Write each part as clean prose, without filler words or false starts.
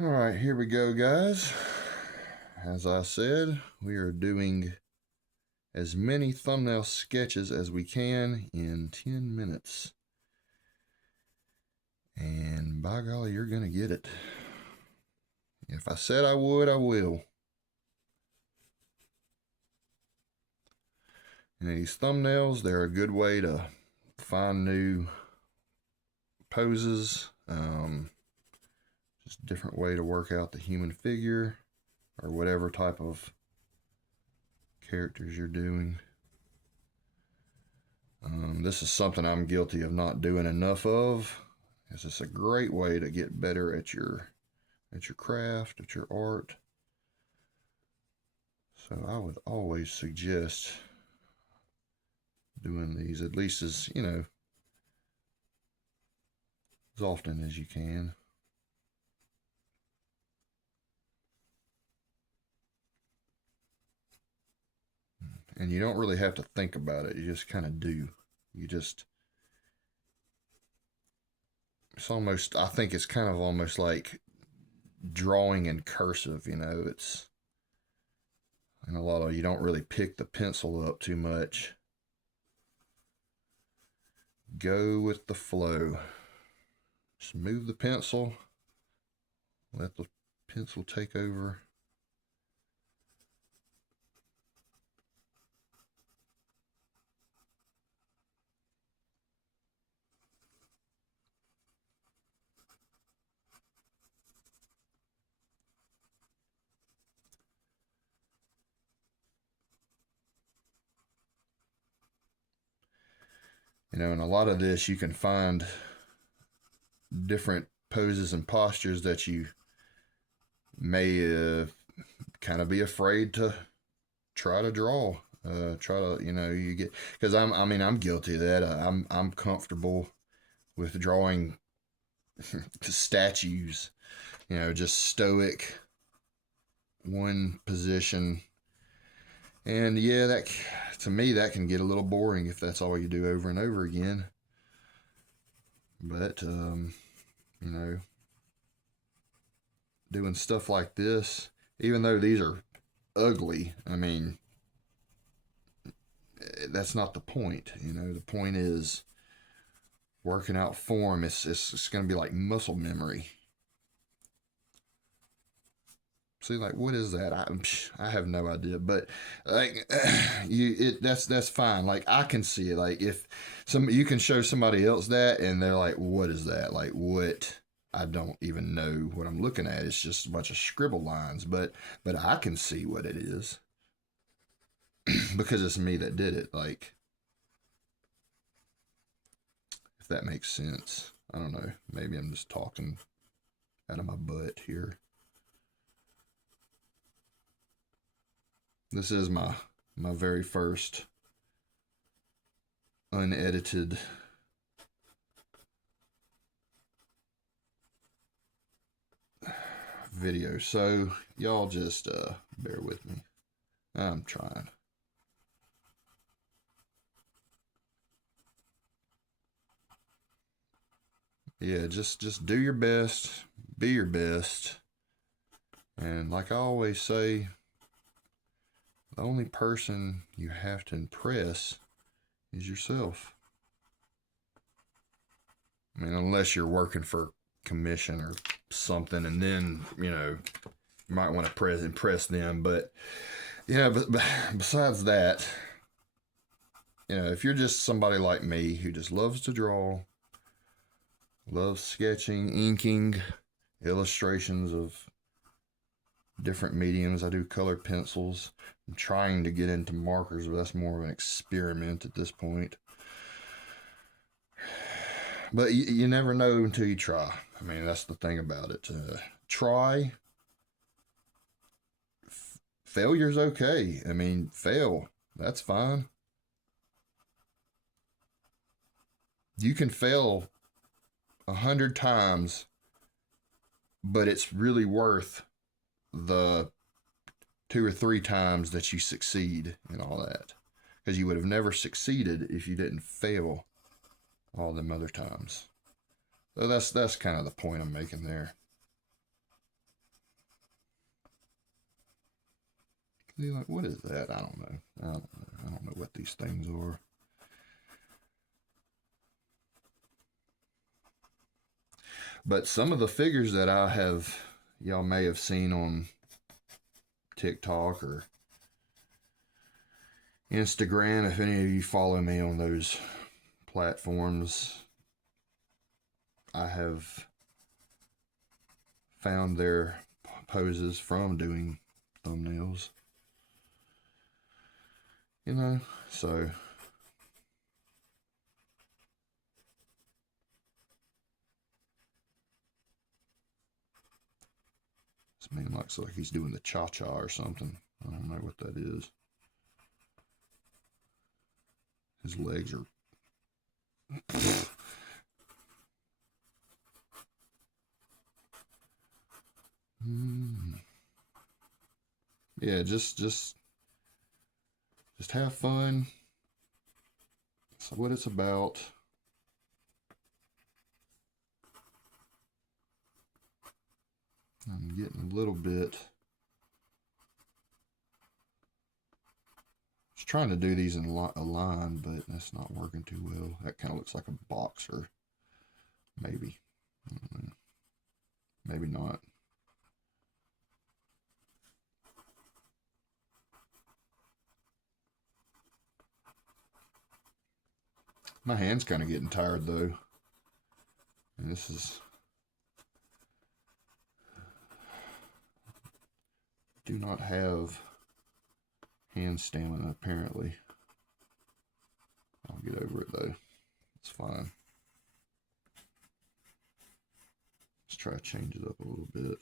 All right, here we go, guys. As I said, we are doing as many thumbnail sketches as we can in 10 minutes. And by golly, you're going to get it. If I said I would, I will. And these thumbnails, they're a good way to find new poses. Just a different way to work out the human figure or whatever type of characters you're doing. This is something I'm guilty of not doing enough of. It's just a great way to get better at your craft, at your art. So I would always suggest doing these at least as often as you can. And you don't really have to think about it. You just kind of do. It's almost, I think it's kind of almost like drawing in cursive, it's, and a lot of, you don't really pick the pencil up too much. Go with the flow. Just move the pencil, let the pencil take over. And a lot of this you can find different poses and postures that you may kind of be afraid to try to draw. Try to, you get, because I'm guilty of that. I'm comfortable with drawing statues, just stoic, one position. And yeah, that, to me, that can get a little boring if that's all you do over and over again. But doing stuff like this, even though these are ugly, that's not the point. The point is working out form. It's going to be like muscle memory. See, like, what is that? I have no idea, but like, that's fine. Like, I can see it. Like, if you can show somebody else that, and they're like, what is that? Like, what? I don't even know what I'm looking at. It's just a bunch of scribble lines, but I can see what it is because it's me that did it. Like, if that makes sense. I don't know. Maybe I'm just talking out of my butt here. This is my very first unedited video, so y'all just bear with me. I'm trying. Yeah, just do your best, be your best, and like I always say, the only person you have to impress is yourself. Unless you're working for commission or something, and then you might want to impress them. But but besides that, if you're just somebody like me who just loves to draw, loves sketching, inking, illustrations of different mediums. I do colored pencils. I'm trying to get into markers, but that's more of an experiment at this point. But you never know until you try. That's the thing about it. Try. Failure's okay. Fail. That's fine. You can fail 100 times, but it's really worth the 2 or 3 times that you succeed and all that, because you would have never succeeded if you didn't fail all them other times. So that's kind of the point I'm making there. You're like, what is that? I don't know. I don't know what these things are. But some of the figures that y'all may have seen on TikTok or Instagram, if any of you follow me on those platforms, I have found their poses from doing thumbnails. You know, so this man looks like he's doing the cha-cha or something. I don't know what that is. His legs are yeah, just have fun. That's what it's about. I'm getting a little bit. I was trying to do these in a line, but that's not working too well. That kind of looks like a boxer. Maybe. I don't know. Maybe not. My hand's kind of getting tired though. And this is... do not have hand stamina apparently. I'll get over it though. It's fine. Let's try to change it up a little bit.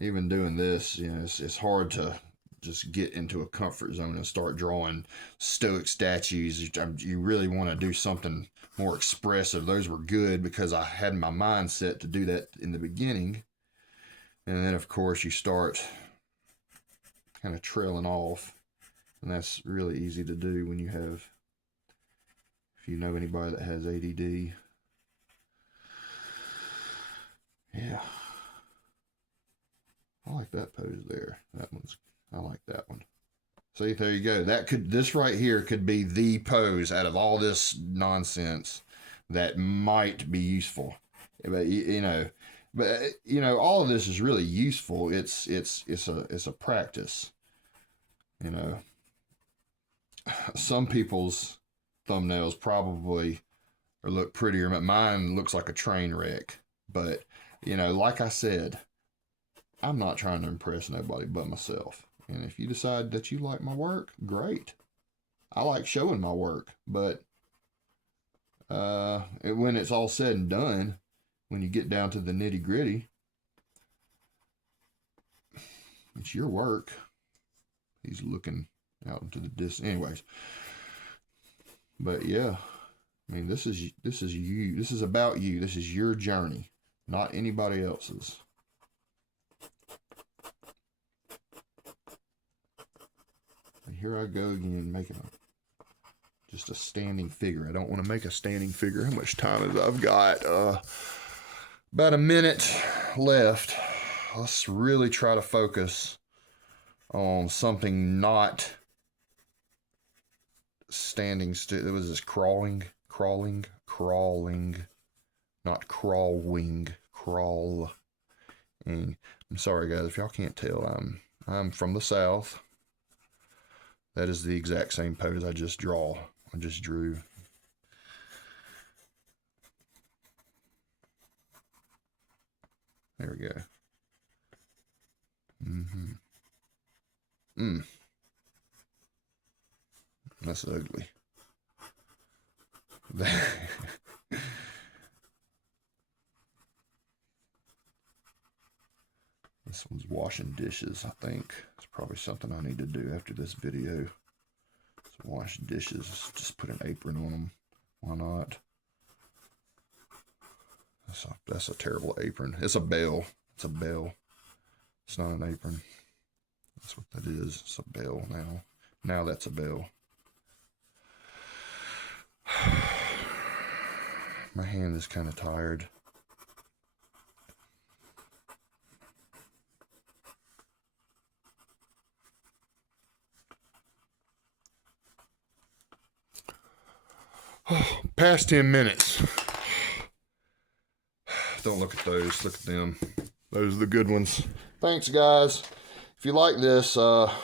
Even doing this, you know, it's hard to just get into a comfort zone and start drawing stoic statues. You really want to do something more expressive. Those were good because I had my mind set to do that in the beginning. And then, of course, you start kind of trailing off. And that's really easy to do when you have, if you know anybody that has ADD. Yeah. I like that pose there. I like that one. See, there you go. This right here could be the pose out of all this nonsense that might be useful. But all of this is really useful. It's a practice. You know, some people's thumbnails probably look prettier. Mine looks like a train wreck. But like I said, I'm not trying to impress nobody but myself. And if you decide that you like my work, great. I like showing my work, but when it's all said and done, when you get down to the nitty gritty, it's your work. He's looking out into the distance. Anyways, but yeah, I mean, this is you. This is about you. This is your journey, not anybody else's. Here I go again, making just a standing figure. I don't want to make a standing figure. How much time have I've got? About a minute left. Let's really try to focus on something not standing still. It was this crawling, not crawling, crawl. And I'm sorry guys if y'all can't tell. I'm from the South. That is the exact same pose I just drew. There we go. That's ugly. This one's washing dishes, I think. It's probably something I need to do after this video. So wash dishes, just put an apron on them. Why not? That's a terrible apron. It's a bell. It's a bell. It's not an apron. That's what that is. It's a bell now. Now that's a bell. My hand is kind of tired. Past 10 minutes. Don't look at those. Look at them. Those are the good ones. Thanks, guys. If you like this, like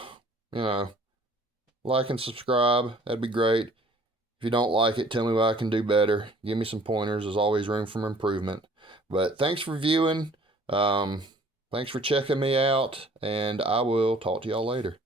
and subscribe. That'd be great. If you don't like it, tell me what I can do better. Give me some pointers. There's always room for improvement. But thanks for viewing. Thanks for checking me out. And I will talk to y'all later.